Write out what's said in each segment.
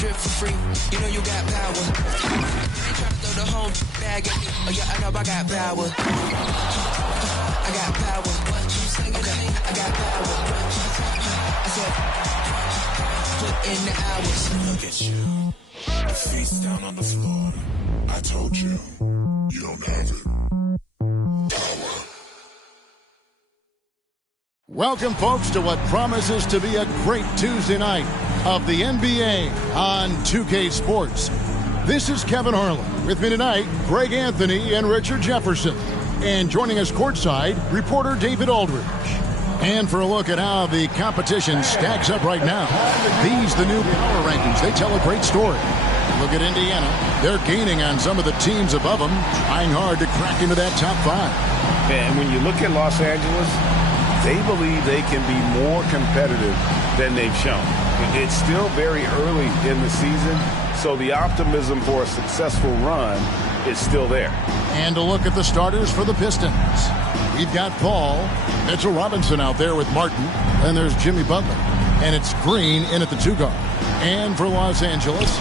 drip for free. You know you got power. Ain't trying to throw the whole bag at me. Oh yeah, I know I got power. I got power. Okay, I got power. I said, put in the hours. Look at you. Your feet's down on the floor. I told you, you don't have it. Power. Welcome, folks, to what promises to be a great Tuesday night of the NBA on 2K Sports. This is Kevin Harlan. With me tonight, Greg Anthony and Richard Jefferson. And joining us courtside, reporter David Aldridge. And for a look at how the competition stacks up right now, these the new power rankings. They tell a great story. Look at Indiana. They're gaining on some of the teams above them, trying hard to crack into that top five. And when you look at Los Angeles, they believe they can be more competitive than they've shown. It's still very early in the season, so the optimism for a successful run is still there. And a look at the starters for the Pistons. We've got Paul, Mitchell Robinson out there with Martin, and there's Jimmy Butler. And it's Green in at the two guard. And for Los Angeles,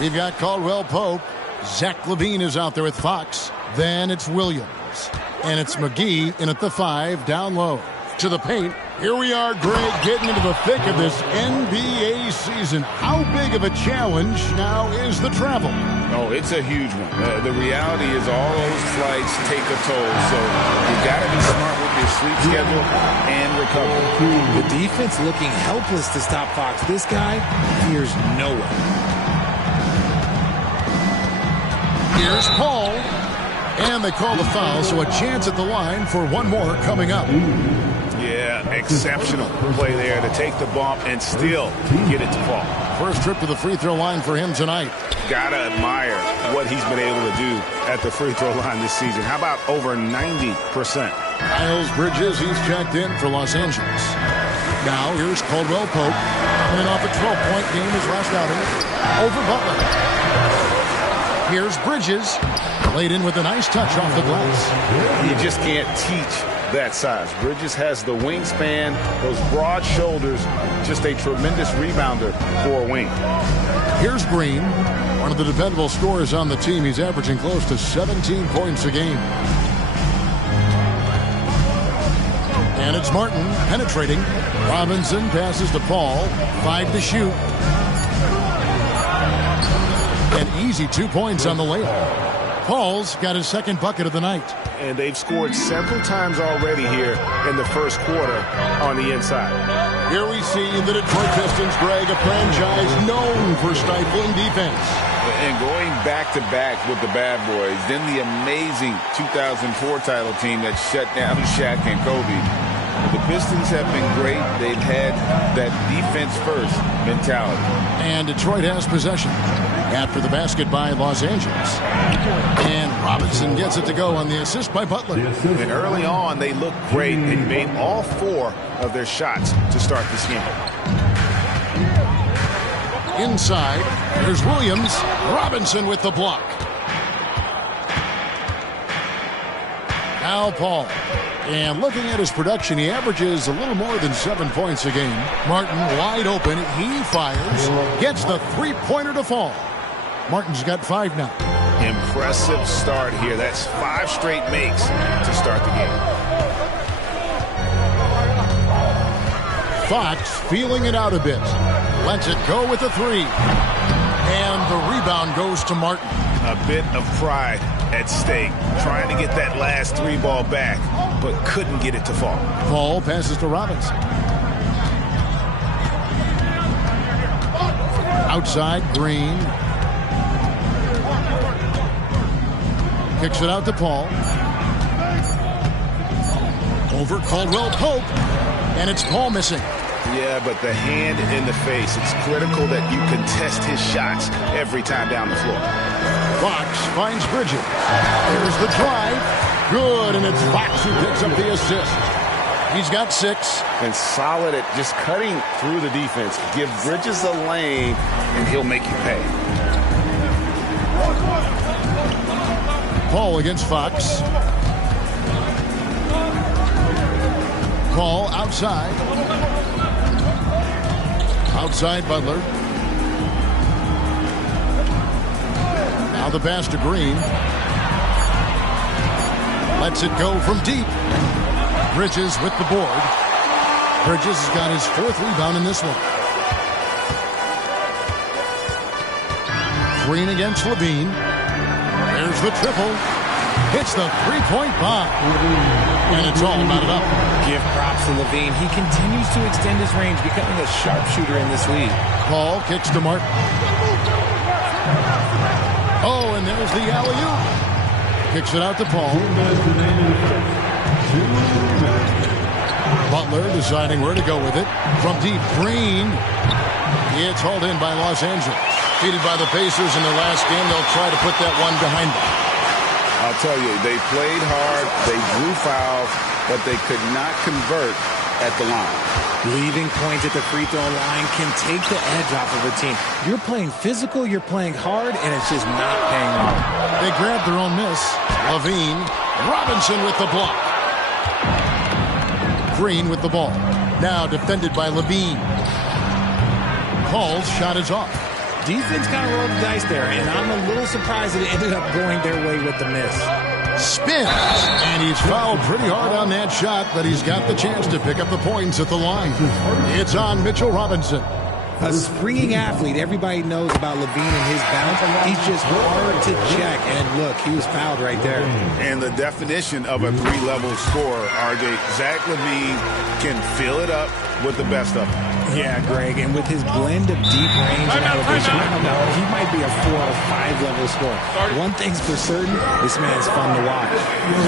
we've got Caldwell Pope. Zach LaVine is out there with Fox. Then it's Williams. And it's McGee in at the 5, down low. To the paint. Here we are, Greg, getting into the thick of this NBA season. How big of a challenge now is the travel? Oh, it's a huge one. The reality is all those flights take a toll, so you've got to be smart with your sleep schedule and recovery. The defense looking helpless to stop Fox. This guy fears no one. Here's Paul. And they call the foul, so a chance at the line for one more coming up. Yeah, exceptional play there to take the bump and still get it to fall. First trip to the free throw line for him tonight. Gotta admire what he's been able to do at the free throw line this season. How about over 90%? Miles Bridges, he's checked in for Los Angeles. Now here's Caldwell Pope, coming off a 12-point game his last outing over Butler. Here's Bridges, laid in with a nice touch off the glass. You just can't teach that size. Bridges has the wingspan, those broad shoulders, just a tremendous rebounder for a wing. Here's Green, one of the dependable scorers on the team. He's averaging close to 17 points a game. And it's Martin penetrating. Robinson passes to Paul. 5 to shoot. An easy 2 points on the layup. Paul's got his second bucket of the night. And they've scored several times already here in the first quarter on the inside. Here we see the Detroit Pistons, Greg, a franchise known for stifling defense. And going back-to-back with the bad boys, then the amazing 2004 title team that shut down Shaq and Kobe. The Pistons have been great. They've had that defense-first mentality. And Detroit has possession after the basket by Los Angeles. And Robinson gets it to go on the assist by Butler. And early on, they looked great and made all 4 of their shots to start this game. Inside, there's Williams. Robinson with the block. Now Paul. And looking at his production, he averages a little more than 7 points a game. Martin wide open. He fires. Gets the three-pointer to fall. Martin's got 5 now. Impressive start here. That's 5 straight makes to start the game. Fox feeling it out a bit. Lets it go with a three. And the rebound goes to Martin. A bit of pride at stake, trying to get that last three ball back, but couldn't get it to fall. Paul passes to Robinson. Outside, Green. Kicks it out to Paul. Over Caldwell Pope. And it's Paul missing. Yeah, but the hand in the face. It's critical that you contest his shots every time down the floor. Fox finds Bridges. There's the drive. Good, and it's Fox who picks up the assist. He's got 6. And solid at just cutting through the defense. Give Bridges a lane, and he'll make you pay. Paul against Fox. Paul outside. Outside Butler. Now the pass to Green. Lets it go from deep. Bridges with the board. Bridges has got his 4th rebound in this one. Green against Levine. There's the triple. Hits the three-point bomb. And it's all knotted up. Give props to Levine. He continues to extend his range, becoming a sharpshooter in this league. Paul kicks to Martin. Oh, and there's the alley-oop. Kicks it out to Paul. Butler deciding where to go with it. From deep, Green. It's hauled in by Los Angeles. Defeated by the Pacers in their last game. They'll try to put that one behind them. I'll tell you, they played hard, they drew fouls, but they could not convert at the line. Leaving points at the free throw line can take the edge off of a team. You're playing physical, you're playing hard, and it's just not paying off. They grabbed their own miss. Levine, Robinson with the block. Green with the ball. Now defended by Levine. Paul's shot is off. Defense kind of rolled the dice there, and I'm a little surprised that it ended up going their way with the miss. Spins, and he's fouled pretty hard on that shot, but he's got the chance to pick up the points at the line. It's on Mitchell Robinson. A springing athlete, everybody knows about Levine and his bounce. He's just hard to check, and look, he was fouled right there. And the definition of a 3-level scorer, RJ, Zach Levine can fill it up with the best of them. Yeah, Greg, and with his blend of deep range and elevation, I don't know, he might be a 4 or 5-level scorer. One thing's for certain, this man's fun to watch.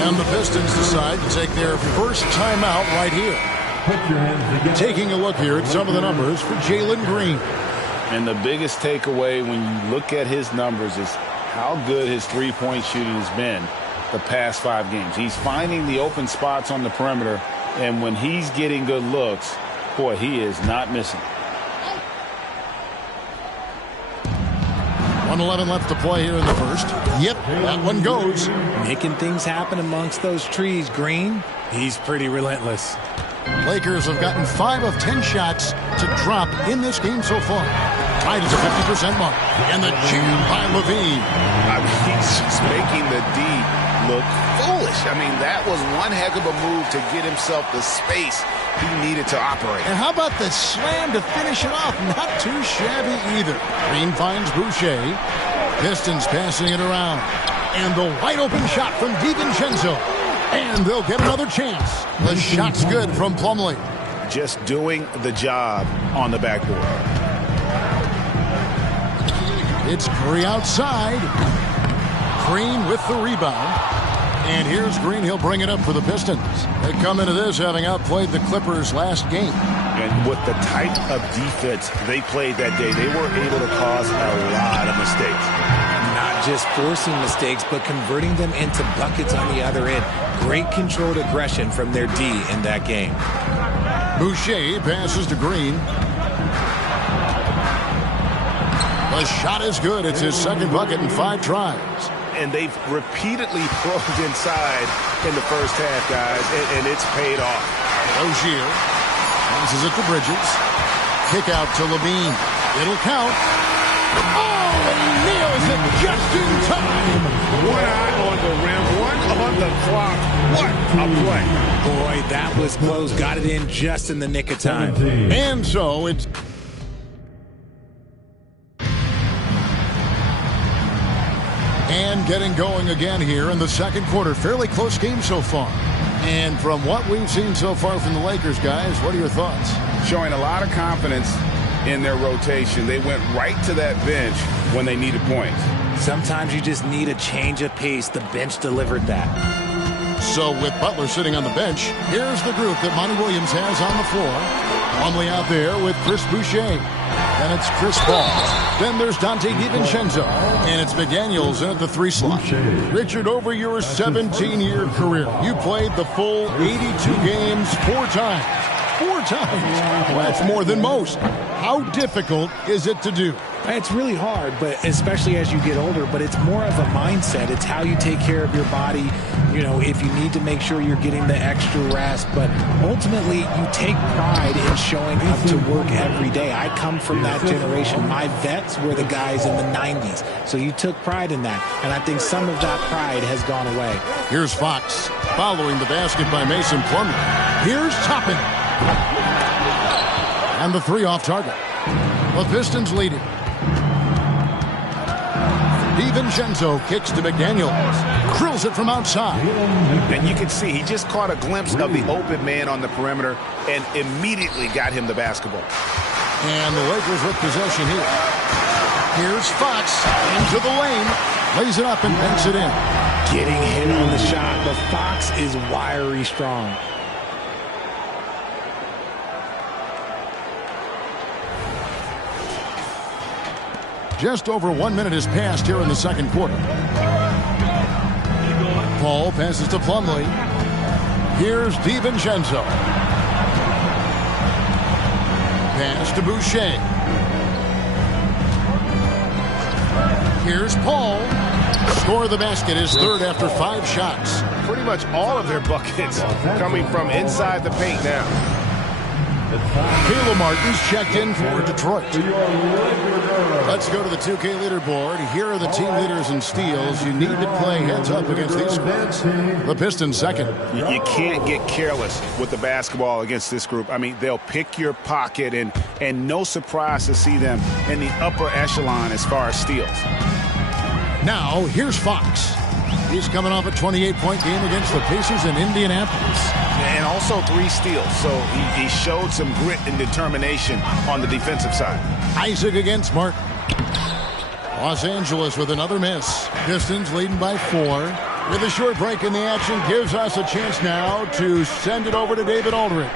And the Pistons decide to take their first timeout right here. Taking a look here at some of the numbers for Jalen Green. And the biggest takeaway when you look at his numbers is how good his three-point shooting has been the past 5 games. He's finding the open spots on the perimeter, and when he's getting good looks, boy, he is not missing. 1:11 left to play here in the first. Yep, that one goes. Making things happen amongst those trees, Green. He's pretty relentless. Lakers have gotten 5 of 10 shots to drop in this game so far. Tied at the 50% mark. And the jam by Levine. I mean, he's just making the D look foolish. I mean, that was one heck of a move to get himself the space he needed to operate. And how about the slam to finish it off? Not too shabby either. Green finds Boucher. Pistons passing it around. And the wide open shot from DiVincenzo. And they'll get another chance. The shot's good from Plumlee. Just doing the job on the backboard. It's Curry outside. Green with the rebound. And here's Green. He'll bring it up for the Pistons. They come into this having outplayed the Clippers last game. And with the type of defense they played that day, they were able to cause a lot of mistakes. Not just forcing mistakes, but converting them into buckets on the other end. Great controlled aggression from their D in that game. Boucher passes to Green. The shot is good. It's his second bucket in 5 tries. And they've repeatedly probed inside in the first half, guys, and it's paid off. Rozier passes it to Bridges. Kick out to Levine. It'll count. Oh, and he nails it just in time. One eye on the rim, one on the clock. What a play. Boy, that was close. Got it in just in the nick of time. And so it's... And getting going again here in the second quarter. Fairly close game so far. And from what we've seen so far from the Lakers, guys, what are your thoughts? Showing a lot of confidence in their rotation. They went right to that bench when they needed points. Sometimes you just need a change of pace. The bench delivered that. So with Butler sitting on the bench, here's the group that Monty Williams has on the floor. Plumlee out there with Chris Boucher. Then it's Chris Paul. Then there's Dante DiVincenzo. And it's McDaniels in at the 3 slot. Richard, over your 17-year career, you played the full 82 games 4 times. 4 times. Well, that's more than most. How difficult is it to do? It's really hard, but especially as you get older, but it's more of a mindset. It's how you take care of your body, you know, if you need to make sure you're getting the extra rest. But ultimately, you take pride in showing up to work every day. I come from that generation. My vets were the guys in the 90s. So you took pride in that. And I think some of that pride has gone away. Here's Fox following the basket by Mason Plumlee. Here's Toppin. And the 3 off target. The Pistons lead it. DiVincenzo kicks to McDaniels. Drills it from outside. And you can see he just caught a glimpse of the open man on the perimeter and immediately got him the basketball. And the Lakers with possession here. Here's Fox into the lane. Lays it up and banks it in. Getting hit on the shot, but Fox is wiry strong. Just over 1 minute has passed here in the second quarter. Paul passes to Plumlee. Here's DiVincenzo. Pass to Boucher. Here's Paul. Score the basket, his 3rd after 5 shots. Pretty much all of their buckets coming from inside the paint now. Caleb Martin's checked in for Detroit. Let's go to the 2K leaderboard. Here are the team leaders in steals. You need to play heads up against these squads. The Pistons second. You can't get careless with the basketball against this group. I mean, they'll pick your pocket, and no surprise to see them in the upper echelon as far as steals. Now, here's Fox. He's coming off a 28-point game against the Pacers in Indianapolis. And also 3 steals, so he showed some grit and determination on the defensive side. Isaac against Martin. Los Angeles with another miss. Pistons leading by 4. With a short break in the action, gives us a chance now to send it over to David Aldridge.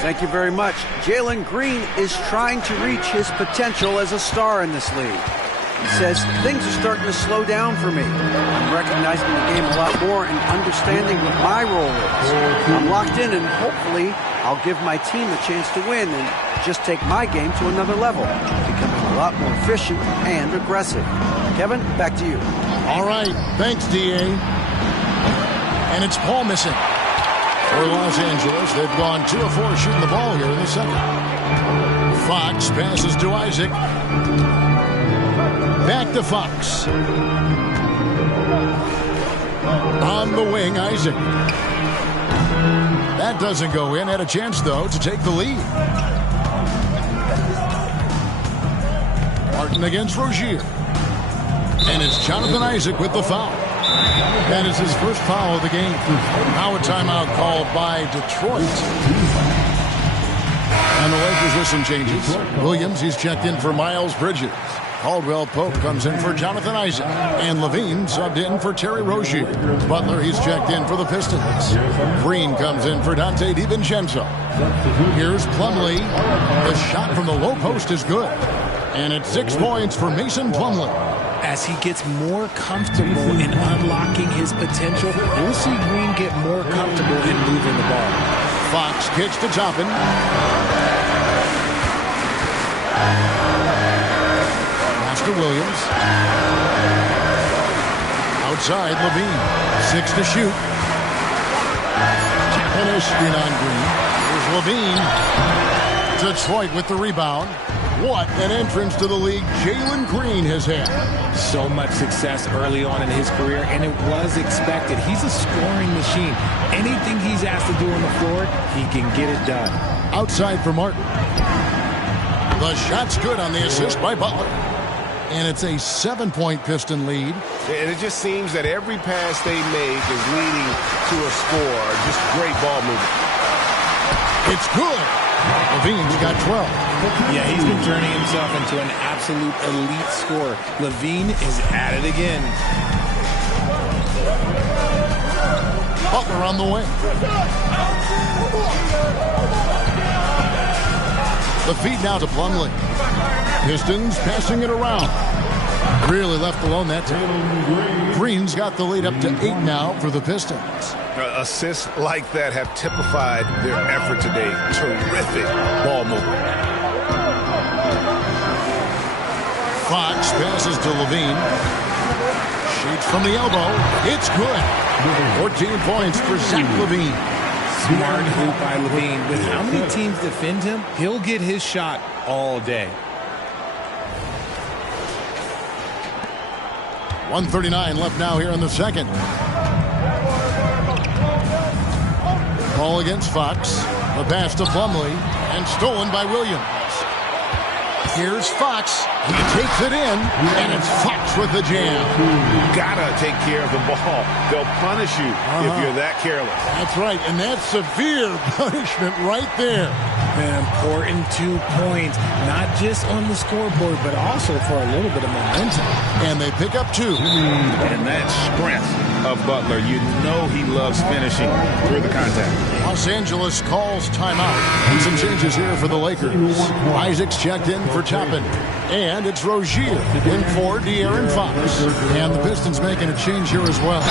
Thank you very much. Jalen Green is trying to reach his potential as a star in this league. He says, things are starting to slow down for me. I'm recognizing the game a lot more and understanding what my role is. I'm locked in, and hopefully I'll give my team a chance to win and just take my game to another level, becoming a lot more efficient and aggressive. Kevin, back to you. All right. Thanks, D.A. And it's Paul missing. For Los Angeles, they've gone 2 of 4 shooting the ball here in the second. Fox passes to Isaac. Back to Fox. On the wing, Isaac. That doesn't go in. Had a chance, though, to take the lead. Martin against Rozier. And it's Jonathan Isaac with the foul. That is his first foul of the game. Now a timeout called by Detroit. And the Lakers with some changes. Williams, he's checked in for Miles Bridges. Caldwell Pope comes in for Jonathan Isaac. And Levine subbed in for Terry Rozier. Butler, he's checked in for the Pistons. Green comes in for Dante DiVincenzo. Here's Plumlee. The shot from the low post is good. And it's 6 points for Mason Plumlee. As he gets more comfortable in unlocking his potential, we'll see Green get more comfortable in moving the ball. Fox kicks to Toppin. To Williams. Outside, Levine. 6 to shoot. Finish screen on Green. Here's Levine. Detroit with the rebound. What an entrance to the league Jalen Green has had. So much success early on in his career, and it was expected. He's a scoring machine. Anything he's asked to do on the floor, he can get it done. Outside for Martin. The shot's good on the assist by Butler. And it's a 7-point Piston lead. And it just seems that every pass they make is leading to a score. Just great ball movement. It's good. Levine's got 12. Yeah, he's been turning himself into an absolute elite scorer. Levine is at it again. Butler on the way. The feed now to Plumlee. Pistons passing it around. Really left alone that time. Green's got the lead up to 8 now for the Pistons. Assists like that have typified their effort today. Terrific ball movement. Fox passes to Levine. Shoots from the elbow. It's good. 14 points for Zach Levine. Smart hoop by Levine. With how many teams defend him, he'll get his shot all day. 1:39 left now here in the second. Ball against Fox. The pass to Plumlee and stolen by Williams. Here's Fox. He takes it in, and it's Fox with the jam. Gotta take care of the ball. They'll punish you if you're that careless. That's right, and that's severe punishment right there. An important 2 points, not just on the scoreboard, but also for a little bit of momentum. And they pick up 2. And that strength of Butler, you know he loves finishing through the contact. Los Angeles calls timeout. And some changes here for the Lakers. Isaac's checked in for Toppin. And it's Rozier in for De'Aaron Fox. And the Pistons making a change here as well.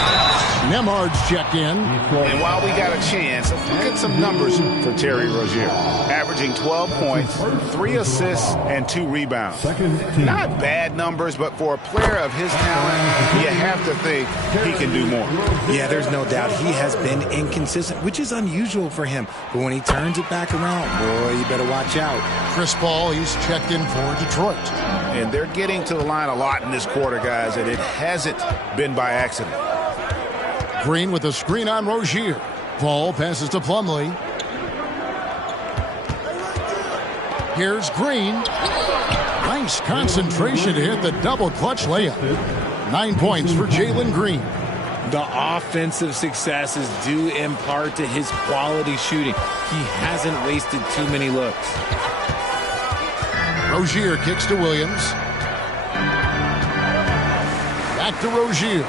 Nembhard's checked in. And while we got a chance, look at some numbers for Terry Rozier. Averaging 12 points, 3 assists, and 2 rebounds. Not bad numbers, but for a player of his talent, you have to think he can do more. Yeah, there's no doubt he has been inconsistent, which is unusual for him. But when he turns it back around, boy, you better watch out. Chris Paul, he's checked in for Detroit. And they're getting to the line a lot in this quarter, guys, and it hasn't been by accident. Green with a screen on Rozier. Paul passes to Plumlee. Here's Green. Nice concentration to hit the double clutch layup. 9 points for Jalen Green. The offensive success is due in part to his quality shooting. He hasn't wasted too many looks. Rozier kicks to Williams. Back to Rozier.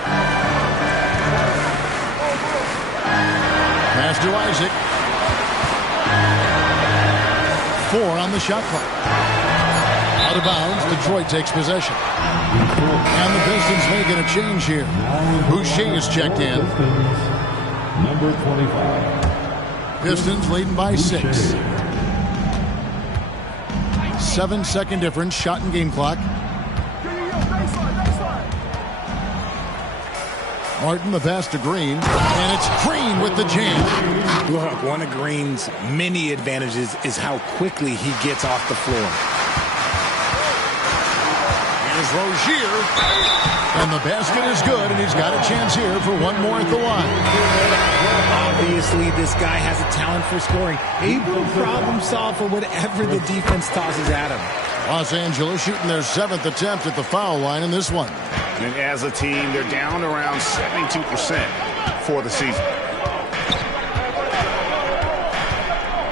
Pass to Isaac. 4 on the shot clock. Out of bounds, Detroit takes possession. And the Pistons making a change here. Boucher is checked in. Number 25. Pistons leading by 6. 7-second difference, shot and game clock. Martin, the pass to Green, and it's Green with the jam. Look, one of Green's many advantages is how quickly he gets off the floor. Here's Rozier, and the basket is good, and he's got a chance here for one more at the line. Obviously, this guy has a talent for scoring, able to problem solve for whatever the defense tosses at him. Los Angeles shooting their 7th attempt at the foul line in this one. And as a team, they're down around 72% for the season.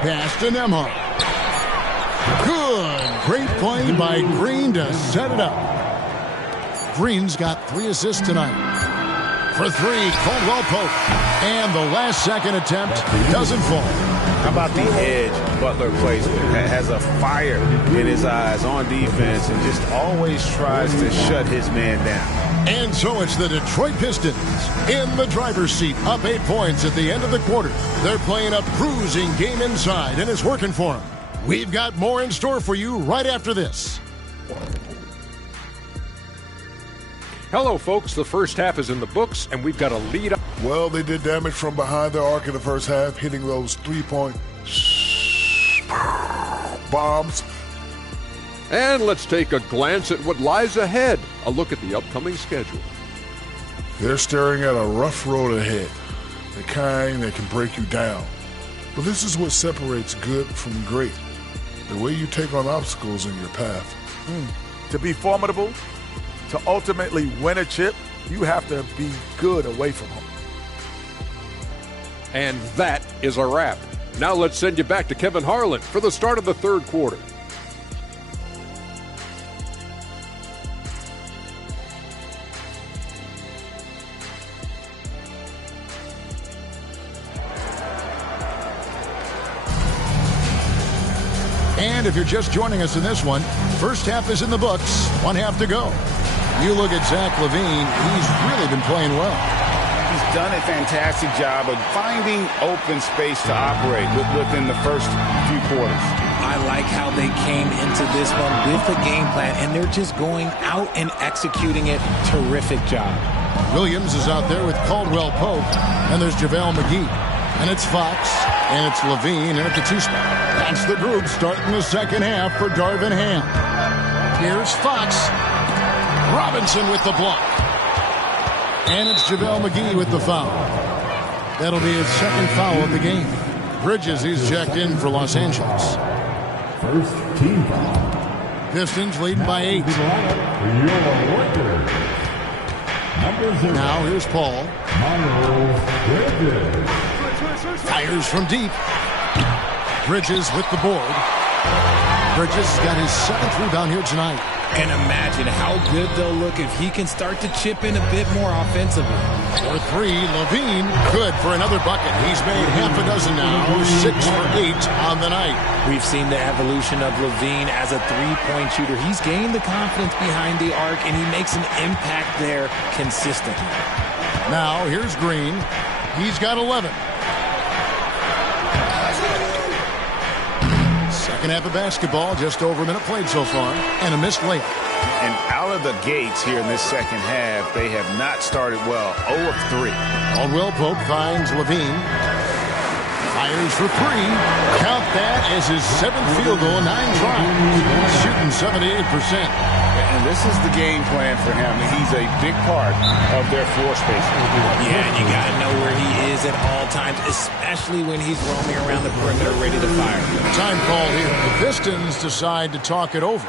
Pass to Nembhard. Good. Great play by Green to set it up. Green's got 3 assists tonight. For 3, Caldwell Pope. And the last second attempt doesn't fall. How about the edge Butler plays with? Has a fire in his eyes on defense and just always tries to shut his man down. And so it's the Detroit Pistons in the driver's seat, up 8 points at the end of the quarter. They're playing a cruising game inside, and it's working for them. We've got more in store for you right after this. Hello, folks. The first half is in the books, and we've got a lead. Well, they did damage from behind the arc in the first half, hitting those 3-point bombs. And let's take a glance at what lies ahead. A look at the upcoming schedule. They're staring at a rough road ahead, the kind that can break you down. But this is what separates good from great, the way you take on obstacles in your path. To be formidable, to ultimately win a chip, you have to be good away from home. And that is a wrap. Now let's send you back to Kevin Harlan for the start of the third quarter. And if you're just joining us in this one, first half is in the books, one half to go. You look at Zach LaVine, he's really been playing well. He's done a fantastic job of finding open space to operate within the first few quarters. I like how they came into this one with a game plan, and they're just going out and executing it. Terrific job. Williams is out there with Caldwell Pope, and there's JaVale McGee. And it's Fox, and it's LaVine, and at the 2 spot. That's the group starting the second half for Darvin Ham. Here's Fox. Robinson with the block. And it's JaVale McGee with the foul. That'll be his second foul of the game. Bridges, he's checked in for Los Angeles. First team foul. Pistons leading by 8. Now here's Paul. Fires from deep. Bridges with the board. Bridges has got his 7th rebound here tonight. And imagine how good they'll look if he can start to chip in a bit more offensively. For 3, LaVine, good for another bucket. He's made half a dozen now, 6 for 8 on the night. We've seen the evolution of LaVine as a three-point shooter. He's gained the confidence behind the arc, and he makes an impact there consistently. Now, here's Green. He's got 11. Second half of basketball, just over a minute played so far, and a missed layup. And out of the gates here in this second half, they have not started well. 0 of 3. Caldwell Pope finds LaVine. Fires for 3. Count that as his 7th field goal, 9 tries. Shooting 78%. And this is the game plan for him. He's a big part of their floor space. Yeah, and you got to know where he is at all times, especially when he's roaming around the perimeter ready to fire. Time call here. The Pistons decide to talk it over.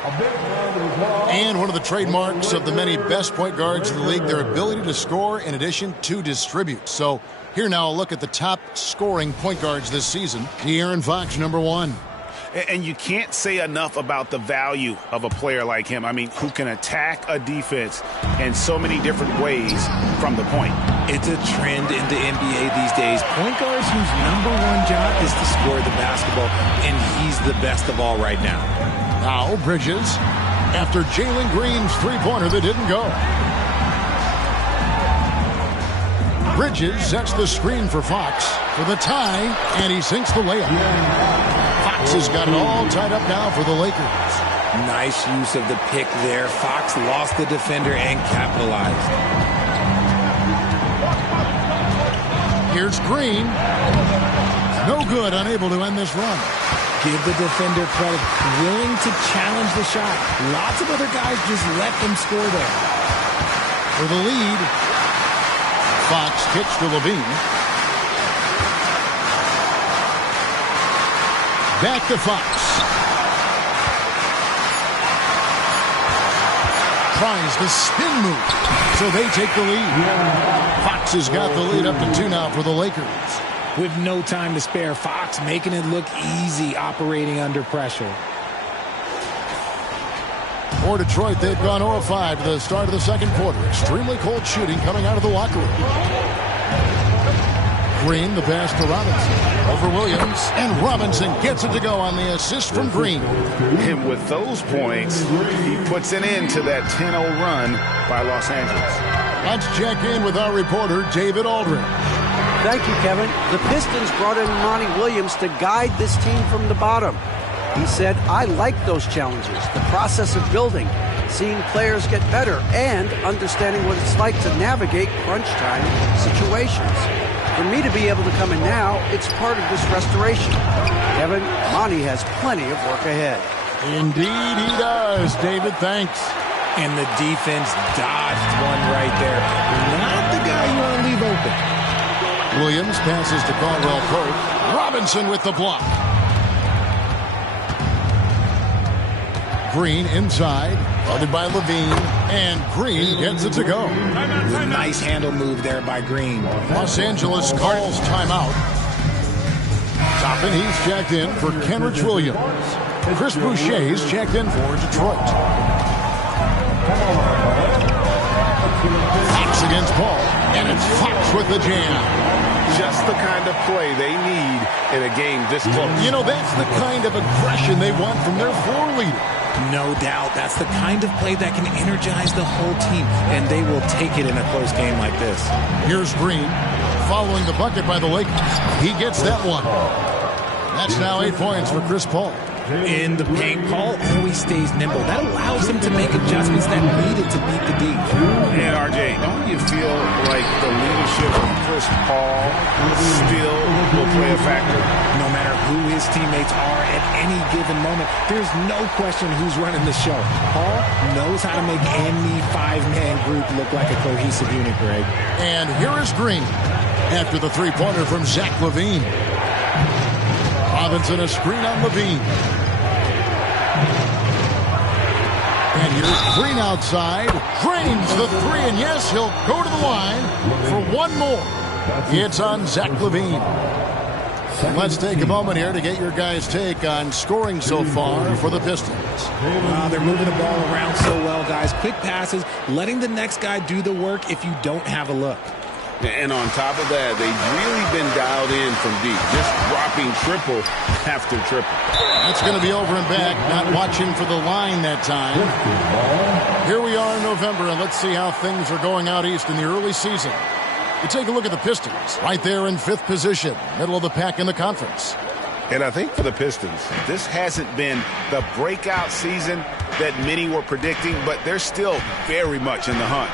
And one of the trademarks of the many best point guards in the league, their ability to score in addition to distribute. So here now a look at the top scoring point guards this season. De'Aaron Fox, number 1. And you can't say enough about the value of a player like him. I mean, who can attack a defense in so many different ways from the point. It's a trend in the NBA these days. Point guards whose number 1 job is to score the basketball, and he's the best of all right now. Now Bridges, after Jalen Green's three-pointer that didn't go. Bridges sets the screen for Fox for the tie, and he sinks the layup. Fox has got it all tied up now for the Lakers. Nice use of the pick there. Fox lost the defender and capitalized. Here's Green. No good, unable to end this run. Give the defender credit. Willing to challenge the shot. Lots of other guys just let them score there. For the lead, Fox kicks to LaVine. Back to Fox. Tries the spin move. So they take the lead. Fox has got the lead up to 2 now for the Lakers. With no time to spare, Fox making it look easy operating under pressure. For Detroit, they've gone 0 of 5 to the start of the second quarter. Extremely cold shooting coming out of the locker room. Green, the pass to Robinson. Over Williams, and Robinson gets it to go on the assist from Green. And with those points, he puts an end to that 10-0 run by Los Angeles. Let's check in with our reporter, David Aldridge. Thank you, Kevin. The Pistons brought in Monty Williams to guide this team from the bottom. He said, I like those challenges, the process of building, seeing players get better, and understanding what it's like to navigate crunch time situations. For me to be able to come in now, it's part of this restoration. Kevin, Monty has plenty of work ahead. Indeed he does, David. Thanks. And the defense dodged one right there. Not the guy you want to leave open. Williams passes to Caldwell Pope. Robinson with the block. Green inside, guarded by Levine, and Green gets it to go. Nice handle move there by Green. Los Angeles calls timeout. Toppin, he's checked in for Kenrich Williams. Chris Boucher's checked in for Detroit. Fox against Paul, and it's Fox with the jam. Just the kind of play they need in a game this close. You know, that's the kind of aggression they want from their floor leader. No doubt. That's the kind of play that can energize the whole team, and they will take it in a close game like this. Here's Green, following the bucket by the Lakers. He gets that one. That's now 8 points for Chris Paul. In the paint, Paul always stays nimble. That allows him to make adjustments that needed to beat the D. And RJ, don't you feel like the leadership of Chris Paul still will play a factor? No matter who his teammates are at any given moment, there's no question who's running the show. Paul knows how to make any five-man group look like a cohesive unit, Greg. And here is Green after the three-pointer from Zach LaVine. Robinson a screen on Levine. And here's Green outside. Drains the three, and yes, he'll go to the line for one more. It's on Zach LaVine. Let's take a moment here to get your guys' take on scoring so far for the Pistons. They're moving the ball around so well, guys. Quick passes, letting the next guy do the work if you don't have a look. And on top of that, they've really been dialed in from deep, just dropping triple after triple. That's going to be over and back, not watching for the line that time. Here we are in November, and let's see how things are going out east in the early season. You take a look at the Pistons, right there in 5th position, middle of the pack in the conference. And I think for the Pistons, this hasn't been the breakout season that many were predicting, but they're still very much in the hunt.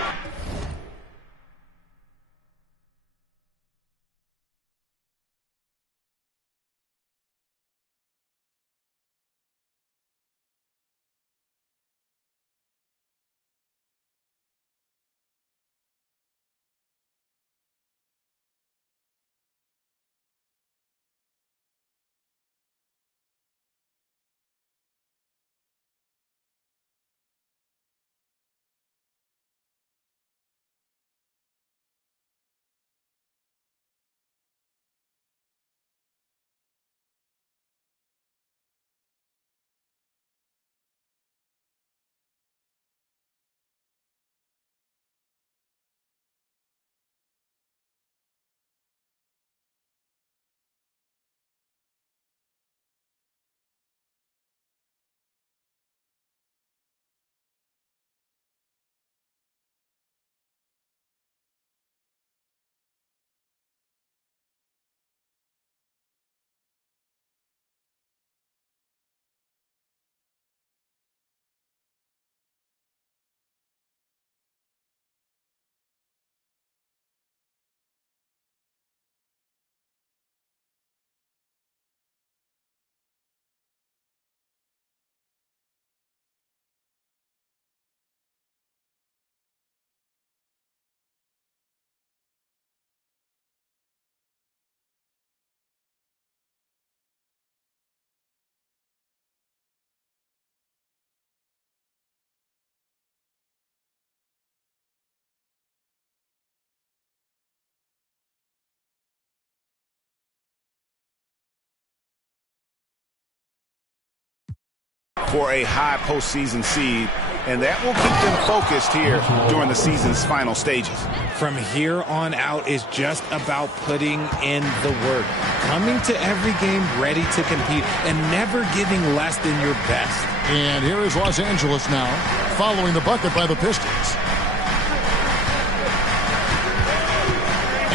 For a high postseason seed, and that will keep them focused here during the season's final stages. From here on out is just about putting in the work, coming to every game ready to compete, and never giving less than your best. And here is Los Angeles now, following the bucket by the Pistons.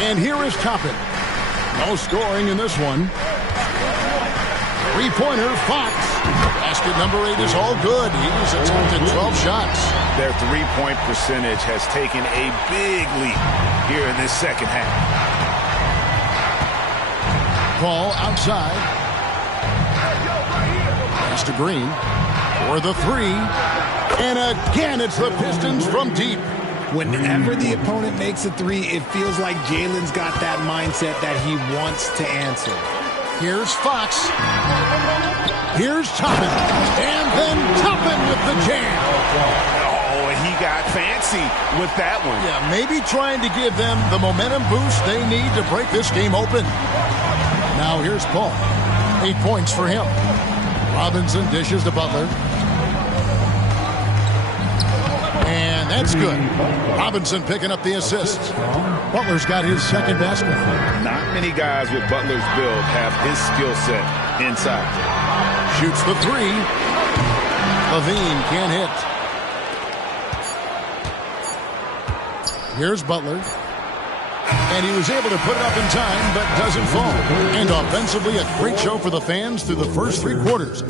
And here is Toppin. No scoring in this one. Three-pointer, Fox. Basket number 8 is all good. He's attempted 12 shots. Their three-point percentage has taken a big leap here in this second half. Paul outside. Pass to Green. for the three. And again, it's the Pistons from deep. Whenever the opponent makes a three, it feels like Jalen's got that mindset that he wants to answer. Here's Fox. Here's Toppin. And then Toppin with the jam. Oh, he got fancy with that one. Yeah, maybe trying to give them the momentum boost they need to break this game open. Now here's Paul. 8 points for him. Robinson dishes to Butler. And that's good. Robinson picking up the assists. Butler's got his second basket. Not many guys with Butler's build have his skill set inside. Shoots the three. Levine can't hit. Here's Butler. And he was able to put it up in time, but doesn't fall. And offensively, a great show for the fans through the first 3 quarters.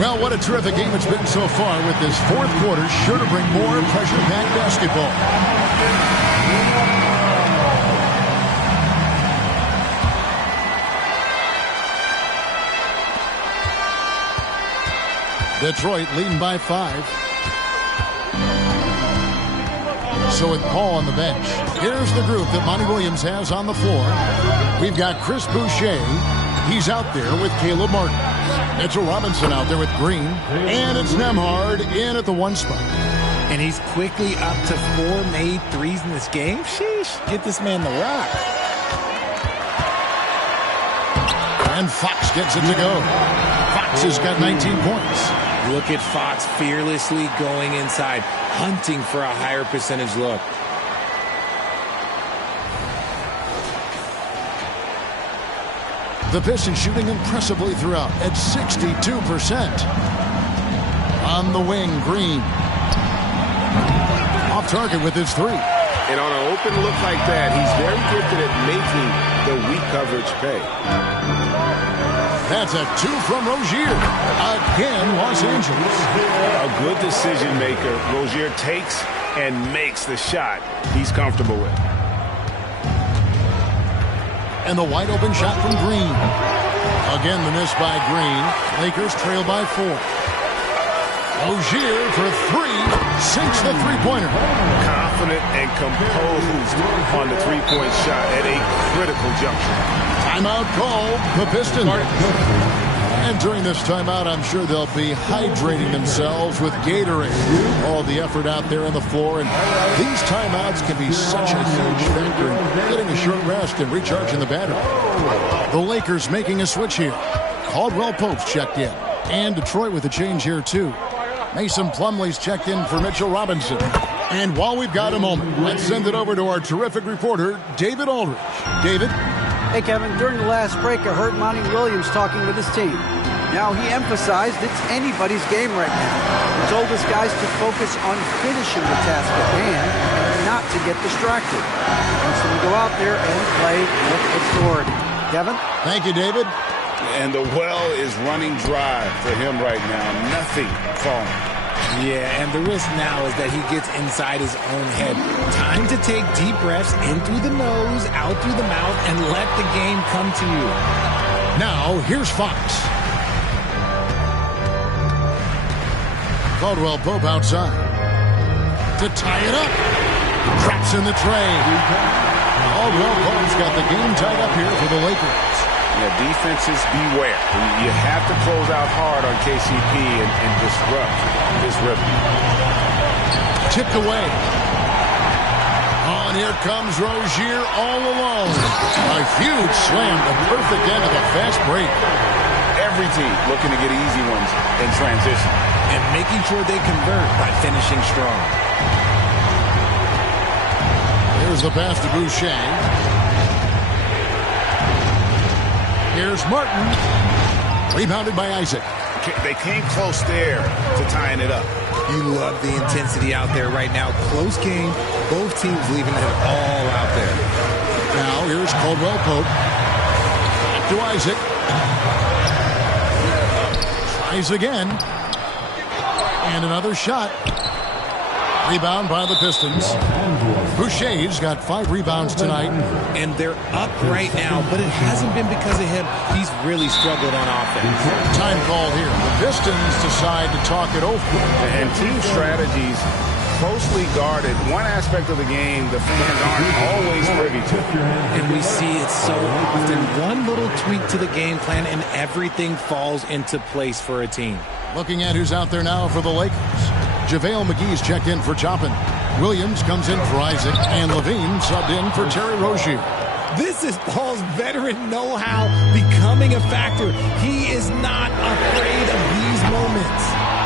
Well, what a terrific game it's been so far, with this fourth quarter sure to bring more pressure-packed basketball. Detroit leading by 5. So with Paul on the bench, here's the group that Monty Williams has on the floor. We've got Chris Boucher. He's out there with Caleb Martin. Mitchell Robinson out there with Green. And it's Nembhard in at the 1 spot. And he's quickly up to 4 made threes in this game. Sheesh, get this man the rock. And Fox gets it to go. Fox has got 19 points. Look at Fox fearlessly going inside, hunting for a higher percentage look. The Pistons shooting impressively throughout at 62%. On the wing, Green. Off target with his 3. And on an open look like that, he's very gifted at making the weak coverage pay. That's a 2 from Rozier. Again, Los Angeles. A good decision maker. Rozier takes and makes the shot he's comfortable with. And the wide open shot from Green. Again, the miss by Green. Lakers trail by 4. Rozier for 3. Sinks the three-pointer. Confident and composed on the three-point shot at a critical juncture. Timeout called the Pistons. And during this timeout, I'm sure they'll be hydrating themselves with Gatorade. All the effort out there on the floor. And these timeouts can be such a huge factor in getting a short rest and recharging the battery. The Lakers making a switch here. Caldwell Pope's checked in. And Detroit with a change here, too. Mason Plumlee's checked in for Mitchell Robinson. And while we've got a moment, let's send it over to our terrific reporter, David Aldridge. David? Hey, Kevin, during the last break, I heard Monty Williams talking with his team. Now, he emphasized it's anybody's game right now. He told his guys to focus on finishing the task at hand and not to get distracted. He wants them to go out there and play with authority. Kevin? Thank you, David. And the well is running dry for him right now. Nothing falling. Yeah, and the risk now is that he gets inside his own head. Time to take deep breaths in through the nose, out through the mouth, and let the game come to you. Now, here's Fox. Caldwell Pope outside. To tie it up. Drops in the tray. Caldwell Pope's got the game tied up here for the Lakers. Yeah, defenses beware. You have to close out hard on KCP and disrupt this rhythm. Tipped away. Oh, and here comes Rozier all alone. A huge slam, the perfect end of a fast break. Every team looking to get easy ones in transition. And making sure they convert by finishing strong. Here's the pass to Boucher. Here's Martin. Rebounded by Isaac. They came close there to tying it up. You love the intensity out there right now. Close game. Both teams leaving it all out there. Now here's Caldwell Pope. Back to Isaac. Tries again. And another shot. Rebound by the Pistons. Boucher's got 5 rebounds tonight. And they're up right now, but it hasn't been because of him. He's really struggled on offense. Time call here. The Pistons decide to talk it over. And team strategies closely guarded. One aspect of the game the fans aren't always privy to. And we see it so often. One little tweak to the game plan and everything falls into place for a team. Looking at who's out there now for the Lakers. JaVale McGee's checked in for Toppin. Williams comes in for Isaac. And Levine subbed in for Terry Rozier. This is Paul's veteran know-how becoming a factor. He is not afraid of these moments.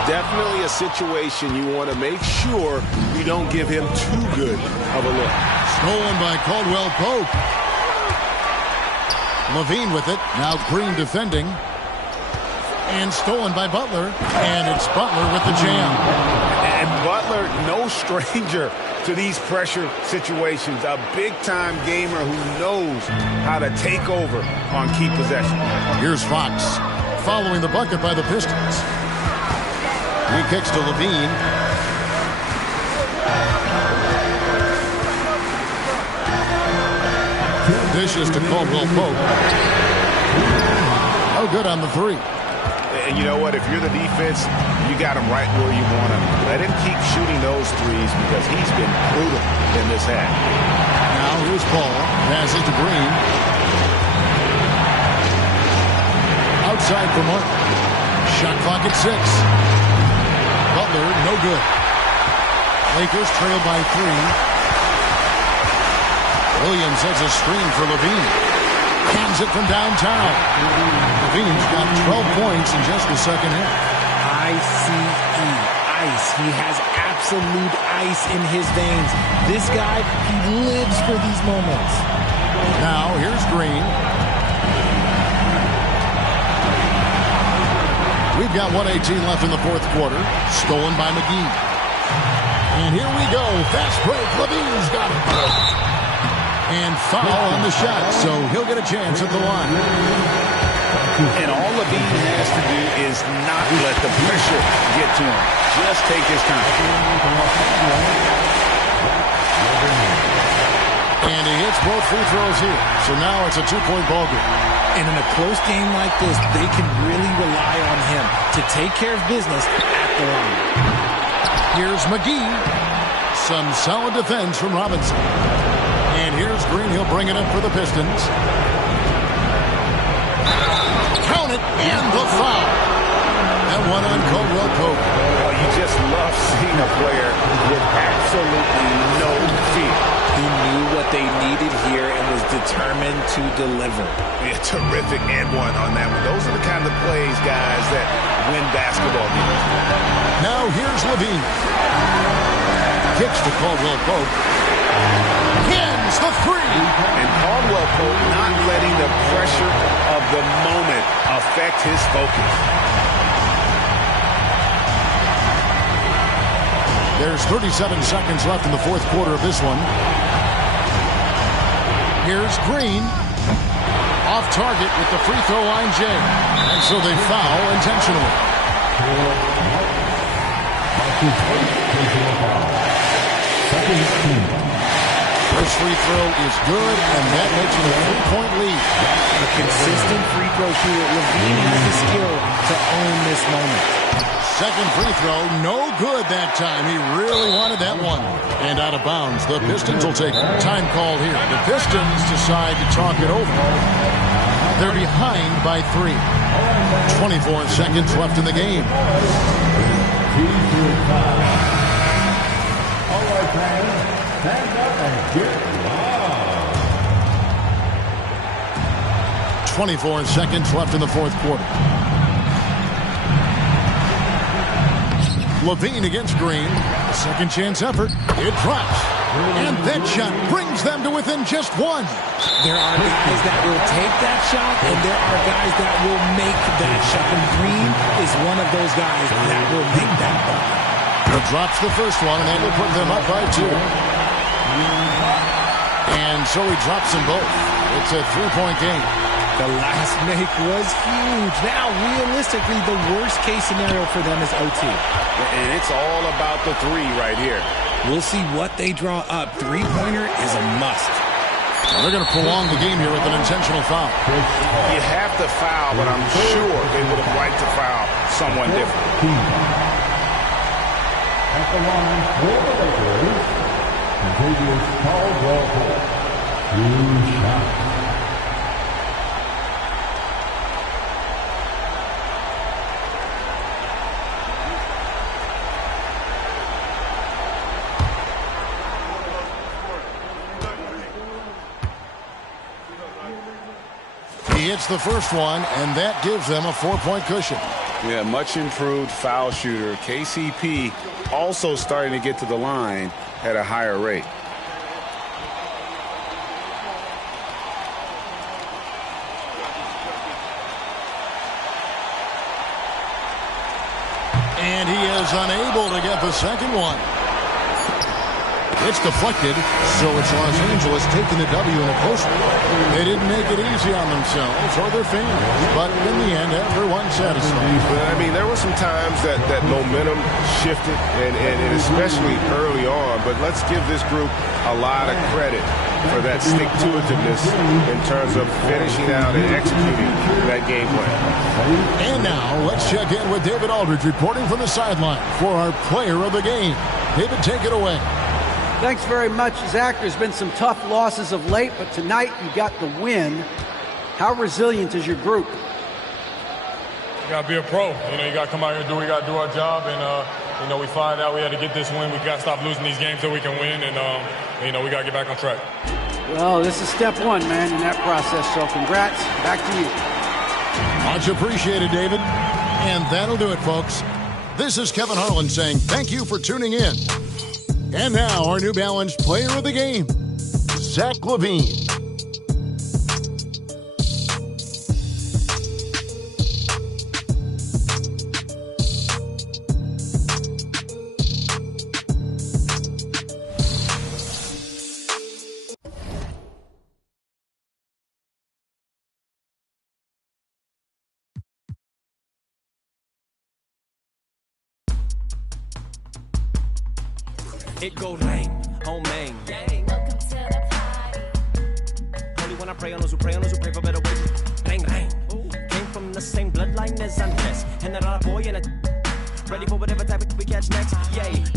Definitely a situation you want to make sure you don't give him too good of a look. Stolen by Caldwell Pope. Levine with it. Now Green defending. And stolen by Butler. And it's Butler with the jam. And Butler, no stranger to these pressure situations. A big-time gamer who knows how to take over on key possession. Here's Fox following the bucket by the Pistons. He kicks to Levine. Dishes to Caldwell Pope. No good on the 3. And you know what? If you're the defense, you got him right where you want him. Let him keep shooting those threes because he's been brutal in this half. Now here's Paul. Passes to Green. Outside for Martin. Shot clock at 6. Butler, no good. Lakers trail by 3. Williams has a screen for Levine. Hands it from downtown. Levine's got 12 points in just the second half. I-C-E, ice. He has absolute ice in his veins. This guy, he lives for these moments. Now, here's Green. We've got 1:18 left in the fourth quarter. Stolen by McGee. And here we go. Fast break. Levine's got it. And foul on the shot, so he'll get a chance at the line. And all Levine has to do is not let the pressure get to him. Just take his time. And he hits both free throws here. So now it's a 2-point ball game. And in a close game like this, they can really rely on him to take care of business at the line. Here's McGee. Some solid defense from Robinson. And here's Green. He'll bring it up for the Pistons. Count it, and the foul. That one on Caldwell Pope. Oh, you just love seeing a player with absolutely no fear. He knew what they needed here and was determined to deliver. Yeah, terrific and one on that one. Those are the kind of plays, guys, that win basketball games. Now here's Levine. Kicks to Caldwell Pope. Hins the 3. And Caldwell Pope not letting the pressure of the moment affect his focus. There's 37 seconds left in the fourth quarter of this one. Here's Green. Off target with the free throw line jam. And so they foul intentionally. First free throw is good, and that makes it a 3-point lead. A consistent free throw shooter. Levine has the skill to own this moment. Second free throw, no good that time. He really wanted that one. And out of bounds, the Pistons will take time call here. The Pistons decide to talk it over. They're behind by 3. 24 seconds left in the game. 24 seconds left in the fourth quarter. Levine against Green. Second chance effort. It drops. And that shot brings them to within just 1. There are guys that will take that shot, and there are guys that will make that shot. And Green is one of those guys that will make that bucket. He drops the first one, and that will put them up by 2. And so he drops them both. It's a 3-point game. The last make was huge. Now, realistically, the worst case scenario for them is OT. And it's all about the 3 right here. We'll see what they draw up. Three-pointer is a must. They're going to prolong the game here with an intentional foul. You have to foul, but I'm sure they would have liked to foul someone different. At the line for the Lakers, Contagious Caldwell-Pope. 2 shots. He hits the first one, and that gives them a 4-point cushion. Yeah, much improved foul shooter. KCP also starting to get to the line at a higher rate. And he is unable to get the second one. It's deflected, so it's Los Angeles taking the W in a close one. They didn't make it easy on themselves or their fans, but in the end, everyone's satisfied. Well, I mean, there were some times that momentum shifted, and especially early on, but let's give this group a lot of credit for that stick-to-itiveness in terms of finishing out and executing that game plan. And now, let's check in with David Aldridge reporting from the sideline for our player of the game. David, take it away. Thanks very much, Zach. There's been some tough losses of late, but tonight you got the win. How resilient is your group? You got to be a pro. You got to come out here and do what we got to do our job. And, we find out we had to get this win. We got to stop losing these games so we can win. And, we got to get back on track. Well, this is step one, man, in that process. So congrats. Back to you. Much appreciated, David. And that'll do it, folks. This is Kevin Harlan saying thank you for tuning in. And now, our New Balance player of the game, Zach LaVine. It go rain on Main. Welcome to the party. Only when I pray on those who pray for better wages. Rain, rain. Came from the same bloodline as Andres. And that other boy in a ready for whatever type of we catch next. Yay.